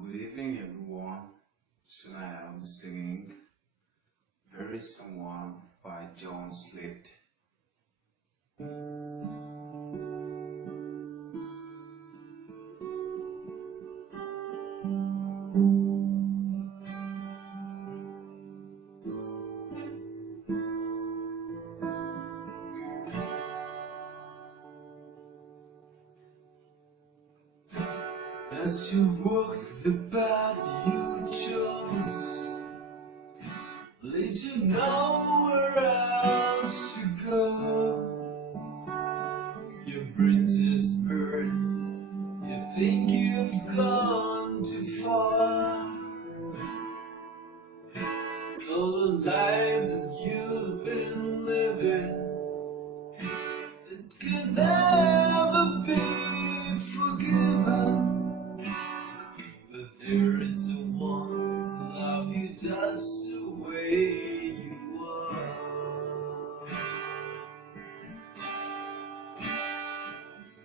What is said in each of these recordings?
Good evening, everyone. Tonight I'm singing Very Someone by John. As you walk the path you chose, lead you nowhere else to go. Your bridges burn, you think you've gone too far. All the life that you've been living, it could never be forgiven. But there is a one who loves you just the way you are.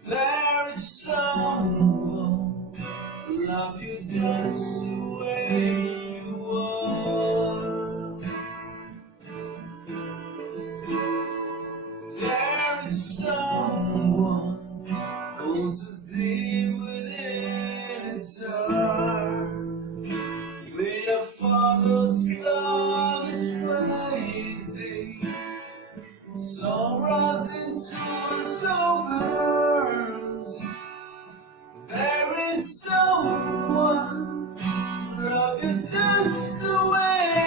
There is someone who loves you just the way you are. There is someone who holds a thing within his heart. Where your father's love is waiting, so rising to his open arms. There is someone who loves you just the way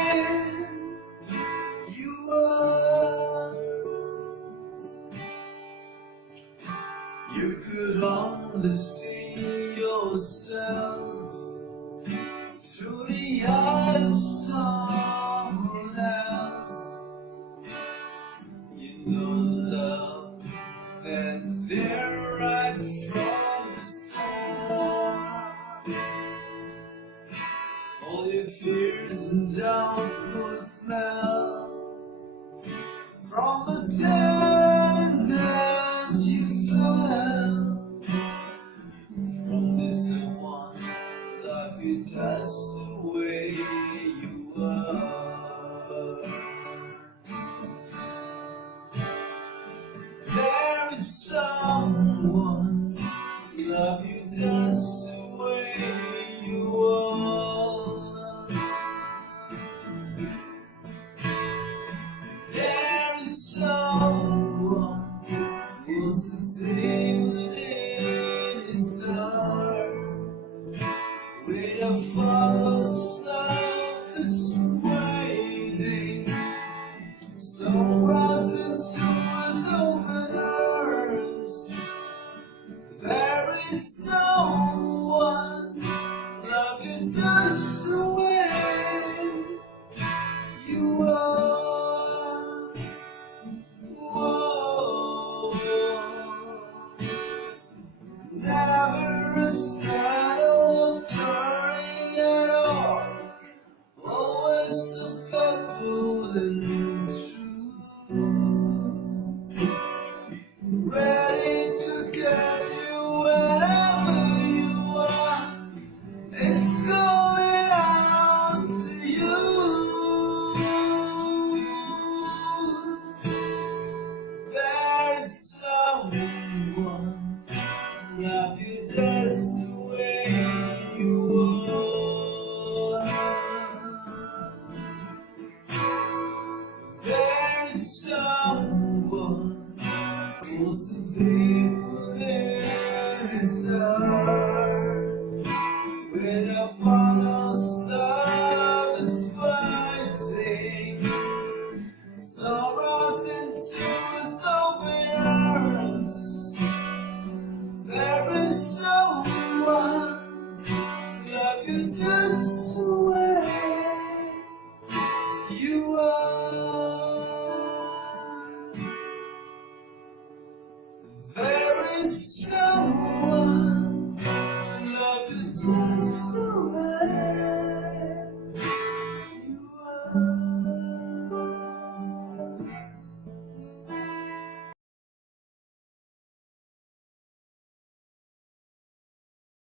you are. You could only see yourself through the eyes of someone else. You know love that's there right from the start. All your fears and doubts would melt from the tenderness you felt from this one. Love you just the way you are. There is someone who love you just the way you are. There is someone who's the thing within his heart. Where your father's love is waiting, so rising to his open arms. There is someone love you just the way you are. Whoa. Never a shadow of turning at all, always so faithful and true, ready to get you wherever you are. It's going out to you. There's someone love you just the way you are. There is someone who's a people in his heart. Where the father's love is fighting, so rising to his open arms. There is someone love you just the way you are. There is someone